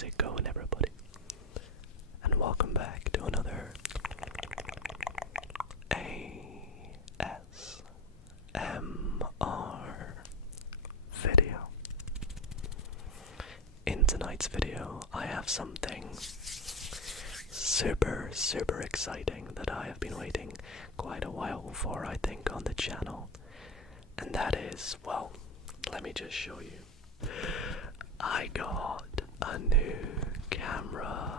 music going, everybody? And welcome back to another ASMR video. In tonight's video, I have something super exciting that I have been waiting quite a while for, I think, on the channel. And that is, well, let me just show you. I got a new camera.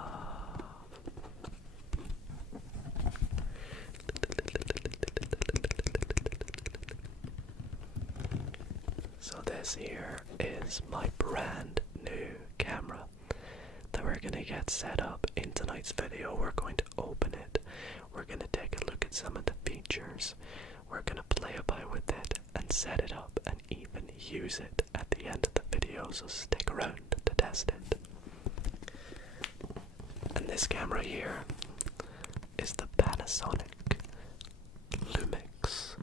So this here is my brand new camera that we're gonna get set up in tonight's video. We're going to open it. We're gonna take a look at some of the features. We're gonna play about with it and set it up and even use it at the end of the video, so stick around to test it. And this camera here is the Panasonic Lumix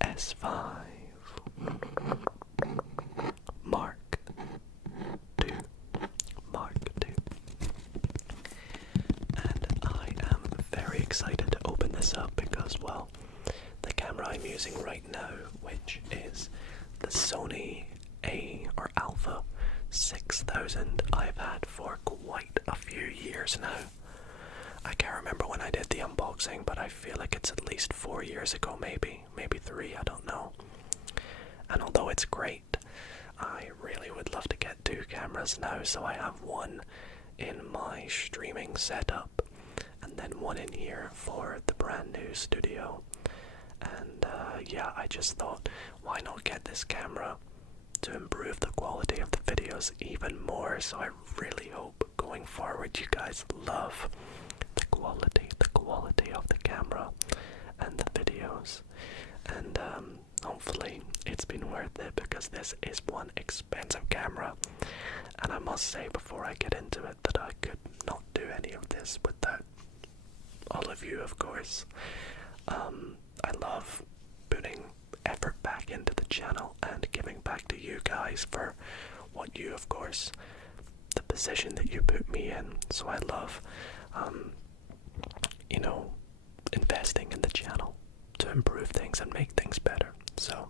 S5 Mark II. And I am very excited to open this up because, well, the camera I'm using right now, which is the Sony Alpha 6000, I've had for quite a few years now. I can't remember when I did the unboxing, but I feel like it's at least 4 years ago, maybe 3, I don't know. And although it's great, I really would love to get 2 cameras now, so I have one in my streaming setup, and then one in here for the brand new studio. And yeah, I just thought, why not get this camera to improve the quality of the videos even more? So I really hope going forward you guys love the quality of the camera and the videos. And hopefully it's been worth it, because this is one expensive camera. And I must say before I get into it that I could not do any of this without all of you, of course. I love putting effort back into the channel and giving back to you guys for what you, of course, the position that you put me in. So I love, investing in the channel to improve things and make things better. So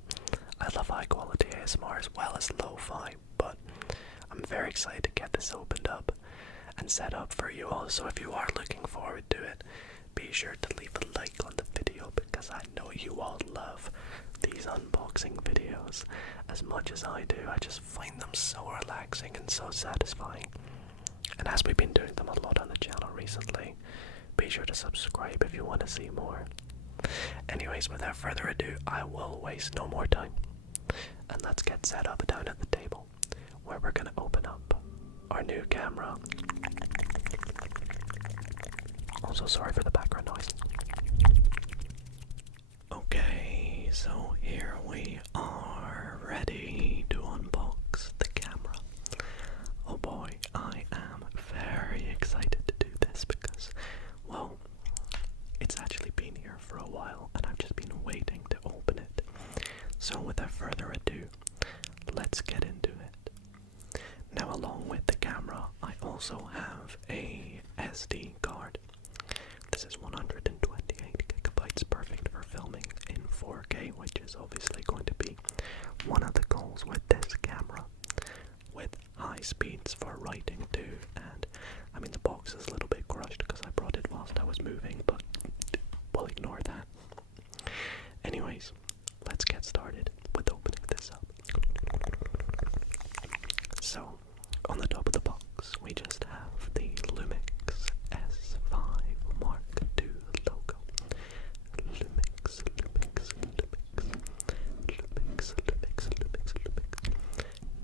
I love high quality ASMR as well as lo-fi, but I'm very excited to get this opened up and set up for you all. So if you are looking forward to it, be sure to leave a like on the video, because I know you all love these unboxing videos as much as I do. I just find them so relaxing and so satisfying. And as we've been doing them a lot on the channel recently, be sure to subscribe if you want to see more. Anyways, without further ado, I will waste no more time, and let's get set up down at the table where we're going to open up our new camera. Also, sorry for the background noise. Okay, so here we are, ready to unbox the camera. Oh boy, I am very excited to do this because, well, it's actually been here for a while and I've just been waiting to open it. So without further ado, let's get into it. Now, along with the camera, I also have a SD card. This is 128 gigabytes, perfect for filming in 4K, which is obviously going to be one of the goals with this camera, with high speeds for writing too. And I mean, the box is a little bit crushed because I brought it whilst I was moving, but we'll ignore that. Anyways, let's get started with opening this up. So, on the top of the box, we just have the Lumix S5 Mark II logo. Lumix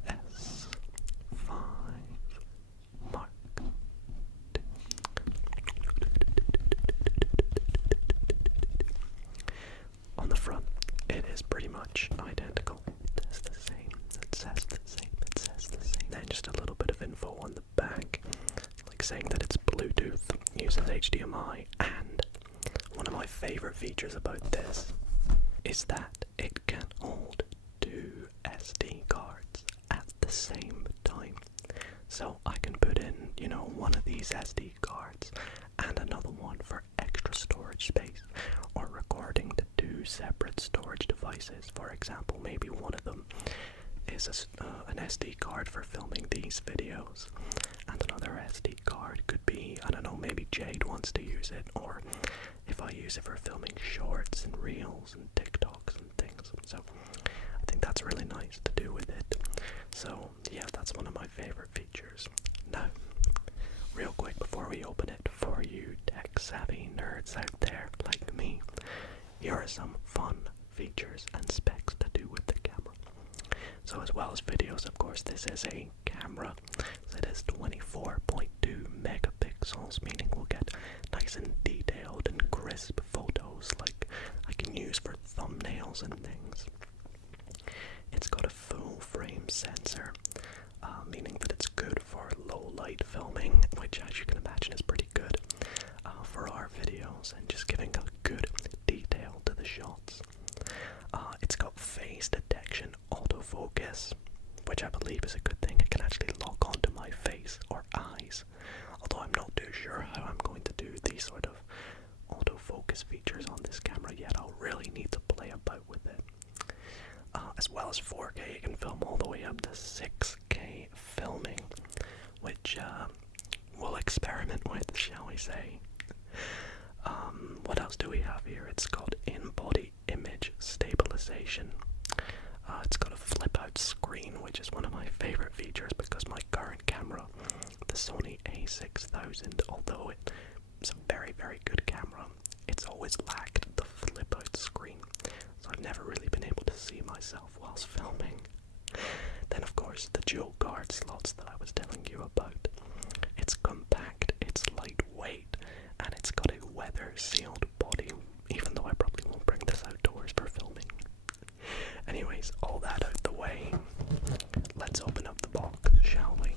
S5 Mark II. On the front, it is pretty much identical. It's the same. It says the same. Then just a little bit of info on the back, like saying that it's Bluetooth, uses HDMI, and one of my favorite features about this is that it can hold 2 SD cards. same time. So I can put in, you know, one of these SD cards and another one for extra storage space, or recording to two separate storage devices. For example, maybe one of them is an SD card for filming these videos, and another SD card could be, I don't know, maybe Jade wants to use it, or if I use it for filming shorts and reels and TikToks and things. So I think that's really nice to do with it. So yeah, that's one of my favorite features. Now, real quick before we open it, for you tech savvy nerds out there like me, here are some fun features and specs to do with the camera. So as well as videos, of course, this is a camera that is 24.2 megapixels, meaning we'll get nice and detailed and crisp photos like I can use for thumbnails and things. It's got a full frame sensor, meaning that it's good for low light filming, which as you can imagine is pretty good for our videos, and just giving a good detail to the shots. It's got face detection autofocus, which I believe is a good thing. It can actually lock onto my face or eyes, although I'm not too sure how I'm going to do these sort of autofocus features on this camera yet. I'll really need to play about with it. As well as 4K, you can film all the way up to 6K filming, which we'll experiment with, shall we say. What else do we have here? It's called in-body image stabilization. It's got a flip-out screen, which is one of my favorite features because my current camera, the Sony a6000, although it's a very, very good camera, it's always lacked the flip-out screen. So I've never really been able to see myself whilst filming. Then of course the dual card slots that I was telling you about. It's compact, it's lightweight, and it's got a weather sealed body, even though I probably won't bring this outdoors for filming. Anyways, all that out the way, let's open up the box, shall we?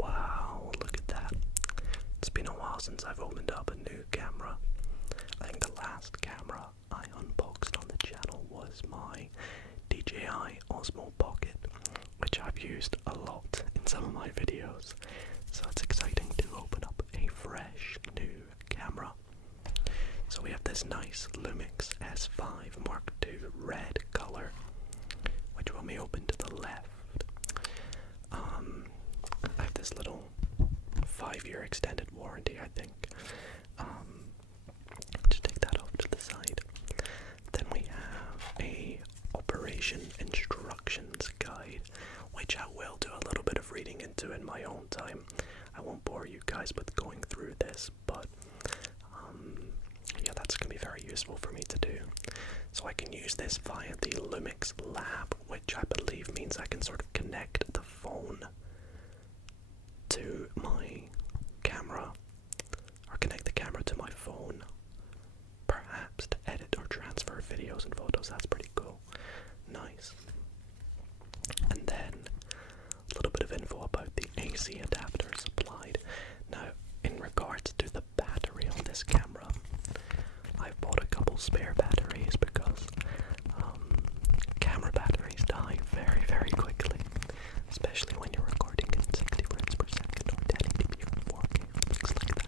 Wow, look at that. It's been a while since I've opened up a new camera. I think the last camera I unboxed on the channel was my DJI Osmo Pocket, which I've used a lot in some of my videos, so it's exciting to open up a fresh new camera. So we have this nice Lumix S5 Mark II red color, which when we open to the left, I have this little 5-year extended warranty, I think. Just take that off to the side. Then we have a operation instructions guide, which I will do a little bit of reading into in my own time. I won't bore you guys with going through this, but yeah, that's going to be very useful for me to do. So I can use this via the Lumix Lab, which I believe means I can sort of connect the phone to my camera, or connect the camera to my phone, perhaps to edit or transfer videos and photos. That's pretty cool. Nice. And then a little bit of info about the AC adapter supplied. Now, in regards to the battery on this camera, I've bought a couple spare batteries because camera batteries die very, very quickly, especially when you're recording in 60 frames per second or 1080p or 4K or things like that.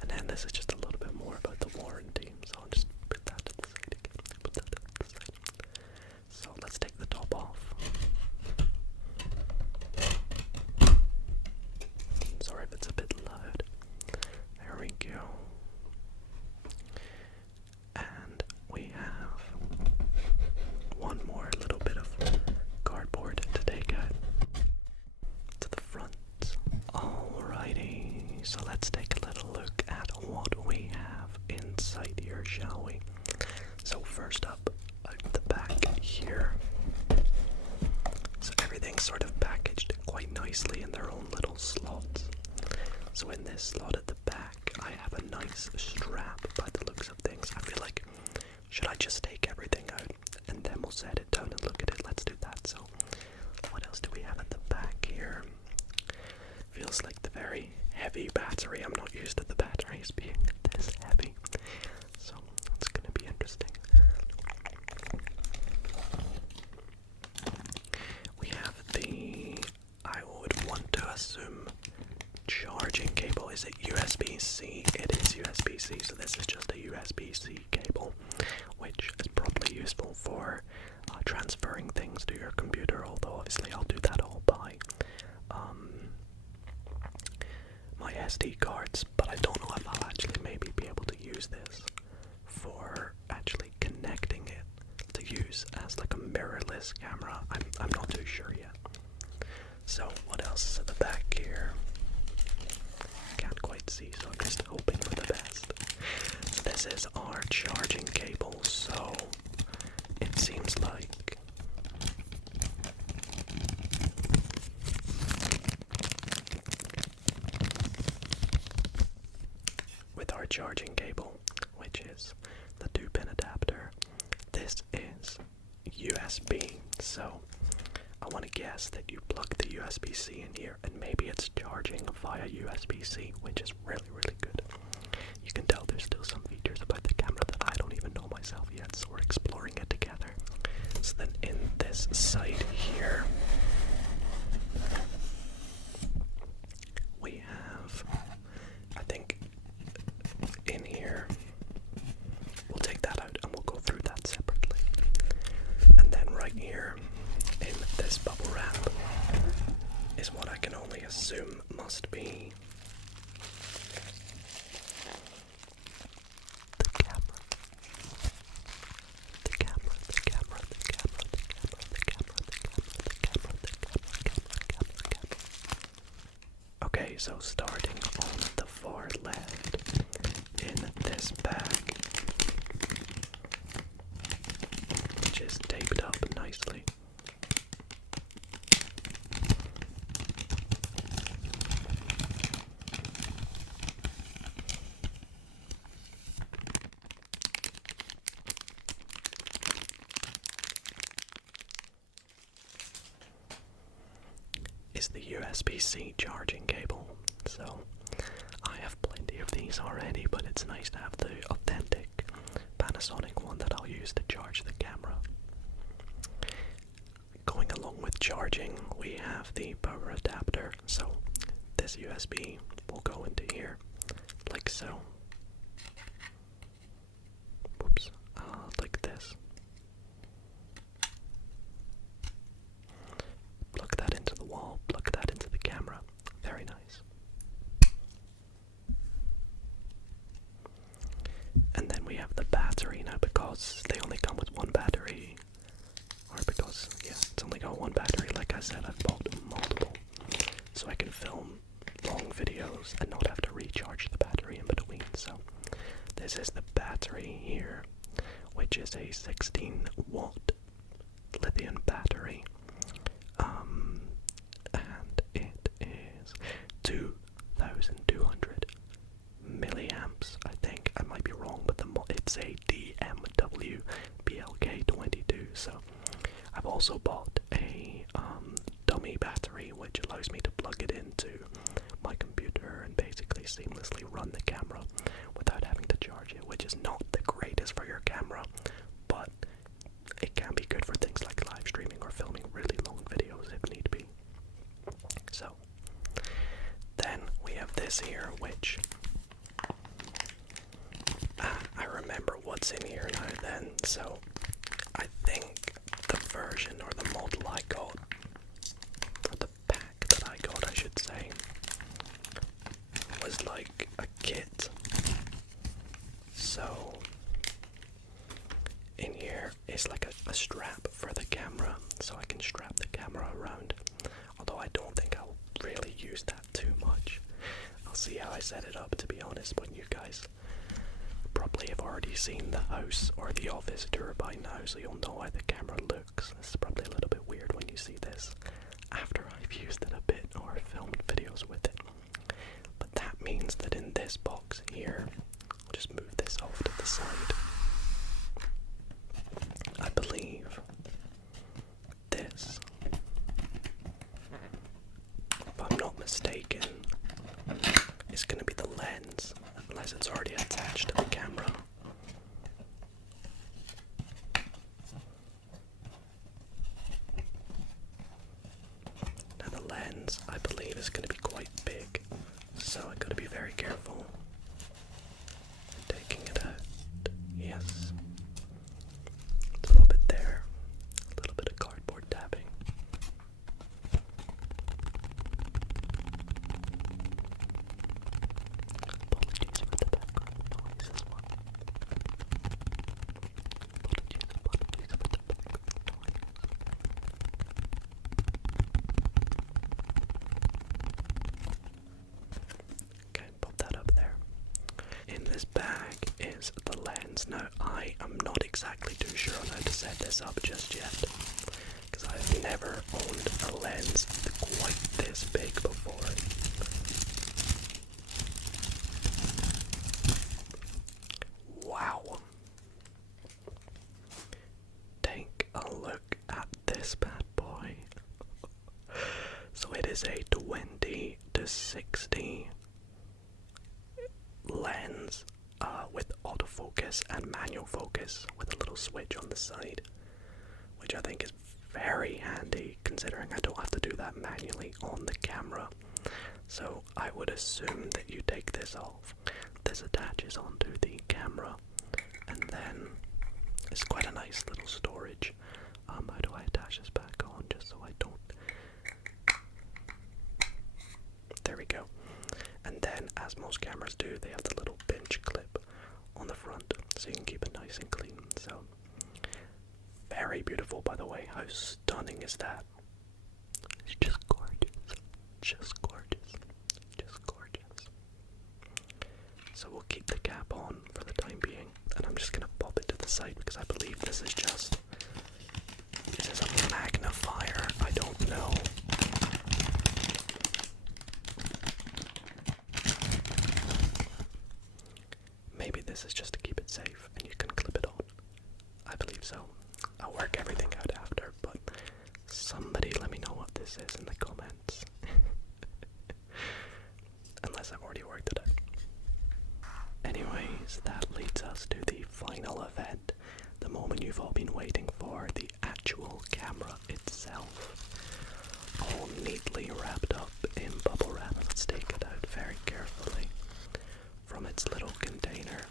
And then this is just a little bit more about the warranty, so I'll just put that to the side again. Put that to the side. So let's take the top off. Sorry if it's a bit loud. There we go. And we have one more little bit of cardboard to take out to the front. Alrighty, so let's take a little look at what this slot at the back, I have a nice strap by the looks of things. I feel like, should I just take everything out and then we'll set it down and look at it? Let's do that. So, what else do we have at the back here? Feels like the very heavy battery. I'm not used to the batteries being this heavy, so it's going to be interesting. We have the, I would want to assume, charging cable. Is it USB-C? It is USB-C, so this is just a USB-C cable, which is probably useful for transferring things to your computer, although obviously I'll do that all by my SD cards, but I don't know if I'll actually maybe be able to use this for actually connecting it to use as like a mirrorless camera. I'm not too sure yet. So what else is at the back here? Can't quite see, so I'm just hoping for the best. So this is our charging cable, so it seems like with our charging cable, which is the 2-pin adapter, this is USB, so I want to guess that you plug the USB-C in here and maybe it's charging via USB-C, which is really, really good. You can tell there's still some features about the camera that I don't even know myself yet, so we're exploring it together. So then in this side here, we have, I think, in here, we'll take that out and we'll go through that separately. And then right here, in this bubble wrap, is what I can only assume must be the camera. Okay, so starting on the far left, in this bag, which is taped up nicely. Is the USB-C charging cable. So I have plenty of these already, but it's nice to have the authentic Panasonic one that I'll use to charge the camera. Going along with charging, we have the power adapter. So this USB will go into here, like so. Whoops, like this. Plug that into the wall, plug that into the camera. Very nice. And then we have the battery now, because they only come with one battery, or because, yeah, it's only got one battery. Like I said, I've bought multiple, so I can film long videos and not have to recharge the battery in between. So this is the battery here, which is a 16-watt lithium battery. And it is 2,200 milliamps, I think. I might be wrong, but it's a DMW BLK22. So I've also bought a dummy battery, which allows me to plug it into my computer and basically seamlessly run the camera without having to charge it, which is not the greatest for your camera, but it can be good for things like live streaming or filming really long videos if need be. So then we have this here, which I remember what's in here now then. So I think the version or the model I got, or the pack that I got I should say, was like a kit. So in here is like a strap for the camera, so I can strap the camera around, although I don't think I'll really use that too much. I'll see how I set it up, to be honest, but you guys probably have already seen the house or the office tour by now, so you'll know how the camera looks. This is probably a little bit weird when you see this after I've used it a bit or filmed videos with it. But that means mistaken, is going to be the lens, unless it's already attached to the camera. Now the lens, I believe, is going to be quite big, so I got to be very careful taking it out. Yes. A little bit there, a little bit of cardboard tapping. Apologies for the background noise as well. Apologies for the background noise. Okay, pop that up there. In this bag is the lens. Now, I am not exactly too sure on how to set this up just yet, because I've never owned a lens quite this big before. Wow. Take a look at this bad boy. So it is a 20 to 60 lens with autofocus and manual focus with a little switch on the side, which I think is very handy considering I don't have to do that manually on the camera. So I would assume that you take this off. This attaches onto the camera, and then it's quite a nice little storage. How do I attach this back on just so I don't... There we go. And then, as most cameras do, they have the little pinch clip on the front, so you can keep it nice and clean. So, very beautiful, by the way. How stunning is that? It's just gorgeous. Just gorgeous. Just gorgeous. So we'll keep the cap on for the time being, and I'm just going to pop it to the side because I believe this is a magnifier. I don't know. Maybe this is just to keep it safe and you can clip it on. I believe so. I'll work everything out after, but somebody let me know what this is in the comments. Unless I've already worked it out. Anyways, that leads us to the final event. The moment you've all been waiting for, the actual camera itself. All neatly wrapped up in bubble wrap. Let's take it out very carefully from its little container.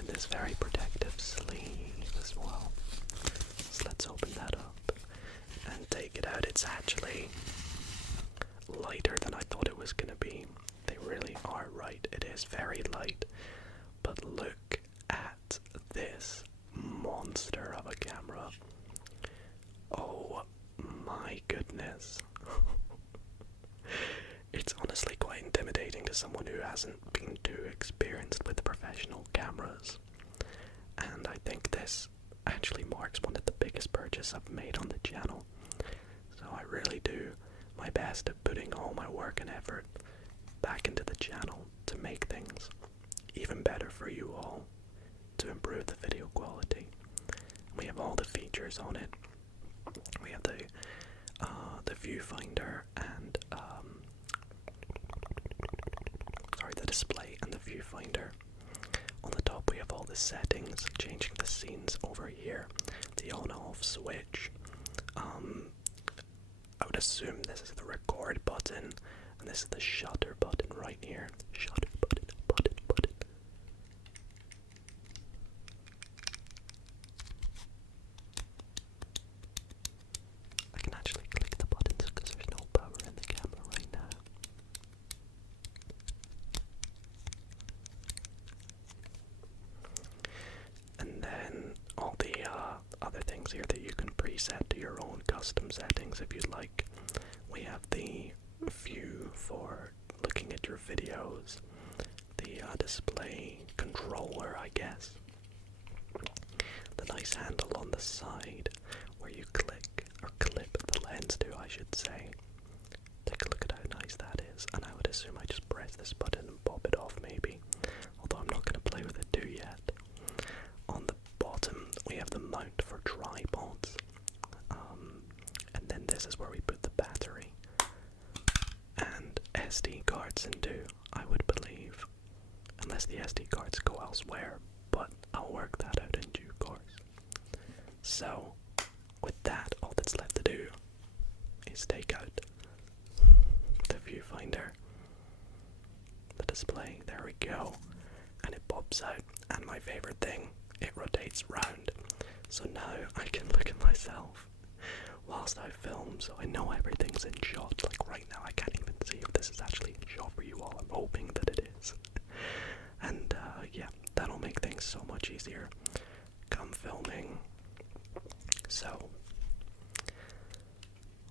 In this very protective sleeve as well. So let's open that up and take it out. It's actually lighter than I thought it was going to be. They really are right. It is very light. But look at this monster of a camera. Oh my goodness. It's honestly quite intimidating to someone who hasn't been too experienced with professional cameras. And I think this actually marks one of the biggest purchases I've made on the channel. So I really do my best at putting all my work and effort back into the channel to make things even better for you all, to improve the video quality. We have all the features on it. We have the viewfinder and the display and the viewfinder. On the top we have all the settings, changing the scenes over here, the on-off switch. I would assume this is the record button, and this is the shutter button right here. Shutter button. I can actually click the buttons because there's no power in the camera right now. And then all the other things here that you can preset to your own custom settings if you'd like. We have the view for shows the display controller, I guess. The nice handle on the side where you click or clip the lens to, I should say. Take a look at how nice that is, and I would assume I just press this button and pop it off maybe, although I'm not going to play with it too yet. On the bottom we have the mount for tripods, and then this is where we put the battery and SD cards into, I would believe, unless the SD cards go elsewhere, but I'll work that out in due course. So with that, all that's left to do is take out the viewfinder, the display, there we go, and it pops out, and my favorite thing, it rotates round, so now I can look at myself whilst I film, so I know everything's in shot. Like right now I can't even see if this is actually in shot for you all. I'm hoping that it is. And yeah, that'll make things so much easier come filming. So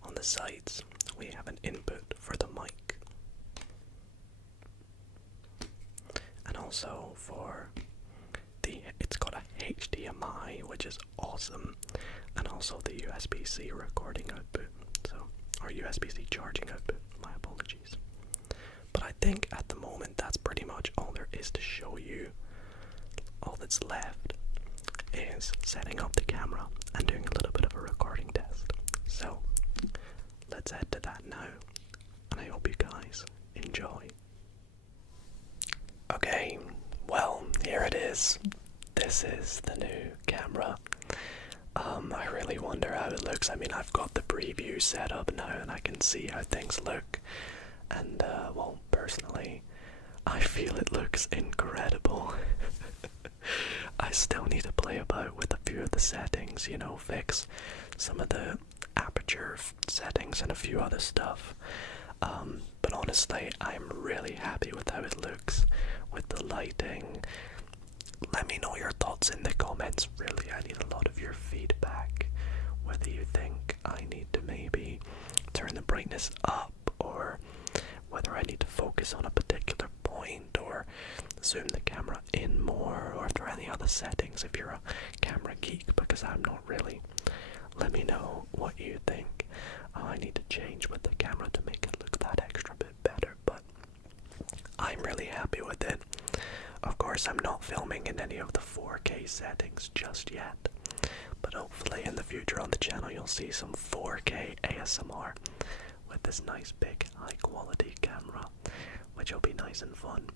on the sides we have an input for the mic, and also for it's got a HDMI, which is awesome, and also the USB-C recording output, or USB-C charging output, my apologies. But I think at the moment that's pretty much all there is to show you. All that's left is setting up the camera and doing a little bit of a recording test. So let's head to that now, and I hope you guys enjoy. Okay, well, here it is. This is the new camera. I really wonder how it looks. I mean, I've got the preview set up now and I can see how things look. And, well, personally, I feel it looks incredible. I still need to play about with a few of the settings, you know, fix some of the aperture settings and a few other stuff. But honestly, I'm really happy with how it looks, with the lighting. Let me know your thoughts in the comments. Really, I need a lot of your feedback, whether you think I need to maybe turn the brightness up, or whether I need to focus on a particular point, or zoom the camera in more, or if there are any other settings if you're a camera geek, because I'm not really. Let me know what you think I need to change with the camera to make it look that extra bit better, but I'm really happy with it. Of course, I'm not filming in any of the 4K settings just yet, but hopefully in the future on the channel you'll see some 4K ASMR with this nice big high quality camera, which will be nice and fun.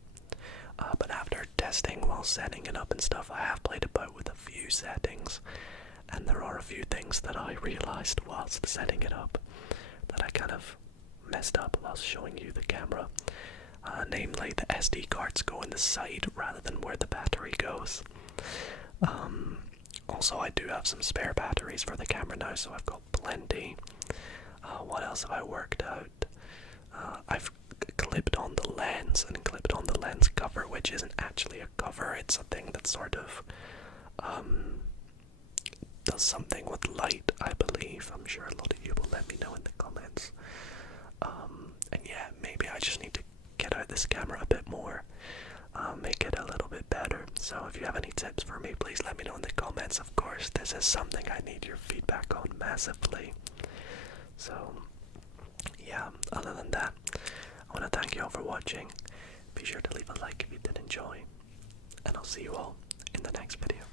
But after testing while setting it up and stuff, I have played about with a few settings, and there are a few things that I realized whilst setting it up that I kind of messed up whilst showing you the camera. Namely, the SD cards go in the side rather than where the battery goes. Also, I do have some spare batteries for the camera now, so I've got plenty. What else have I worked out? I've clipped on the lens and clipped on the lens cover, which isn't actually a cover, it's a thing that sort of does something with light, I believe. I'm sure a lot of you will let me know in the comments. And yeah, maybe I just need to get out this camera a bit more, make it a little bit better. So if you have any tips for me, please let me know in the comments. Of course, this is something I need your feedback on massively. So yeah, other than that, I want to thank you all for watching. Be sure to leave a like if you did enjoy, and I'll see you all in the next video.